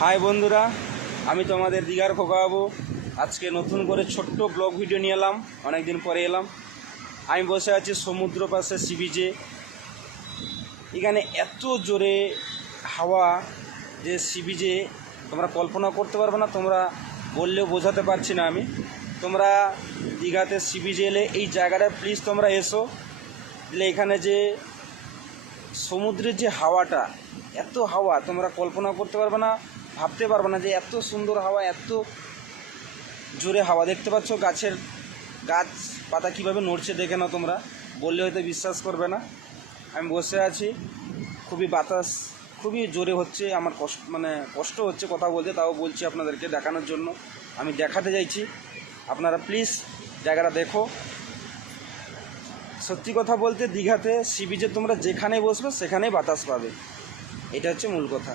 High বন্ধুরা, আমি তোমাদের দীঘার খোকাবো। আজকে নতুন করে ছোট্ট ব্লগ ভিডিও নিয়ে এলাম, অনেক দিন পরে এলাম। আমি বসে আছি সমুদ্র পাশে সি বিচে। এখানে এত জোরে হাওয়া যে সি বিচে তোমরা কল্পনা করতে পারবে না, তোমরা বললেও বোঝাতে পারছি না আমি। তোমরা দীঘাতে সি বিচে এলে এই জায়গাটা প্লিজ তোমরা এসো। দিলে এখানে যে সমুদ্রের যে হাওয়াটা, এত হাওয়া তোমরা কল্পনা করতে পারবে না, ভাবতে পারবে না যে এত সুন্দর হাওয়া, এত জোরে হাওয়া। দেখতে পাচ্ছ গাছ পাতা কীভাবে নড়ছে, দেখে নাও তোমরা, বললে হয়তো বিশ্বাস করবে না। আমি বসে আছি, খুবই বাতাস খুবই জোরে হচ্ছে, আমার কষ্ট হচ্ছে কথা বলতে, তাও বলছি আপনাদেরকে দেখানোর জন্য। আমি দেখাতে চাইছি, আপনারা প্লিজ জায়গাটা দেখো। সত্যি কথা বলতে দীঘাতে সি বিচে তোমরা যেখানে বসবে সেখানেই বাতাস পাবে, এটা হচ্ছে মূল কথা।